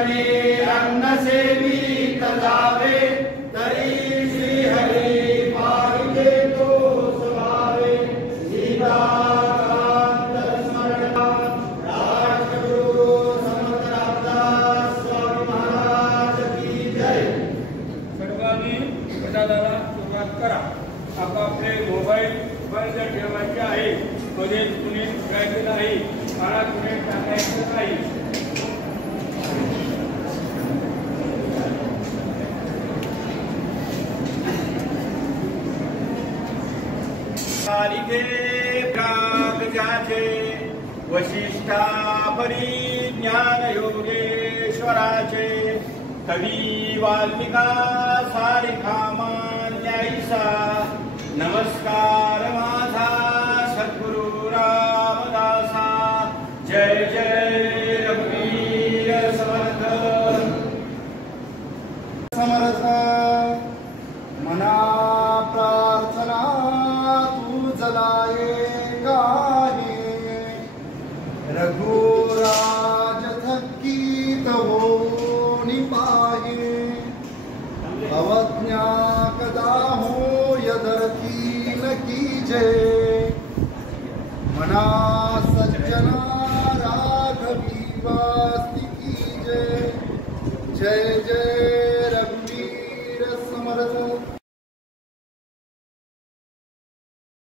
जने अन्न सेवित जावे तरी श्री हरी पाविते तो स्वभावे सीताकांत स्मरण राष्ट्रगुरु समर्थ रामदास स्वामी महाराज की जय। सर्वांनी प्रसादाला सुरुवात करा। आपापले मोबाईल बंद ठेवायचे आहे, मध्ये कुणी ठेवायचे नाही, काळा कुणी टाकायचं नाही। कालिके प्रागजाचे वशिष्ठा परिज्ञान योगेश्वराचे कवी वाल्मिका सारिखा मान्याईसा नमस्कार माझा सद्गुरु रामदासा। जय जय रघुवीर समर्थ समर्थ। मना प्रार्थना तू जलाये गाहे रघुराज थकीत हो निपाहे अवज्ञा कदा हो यदरकी न कीजे मना सज्जना राघवी वास्ति कीजे। जय जय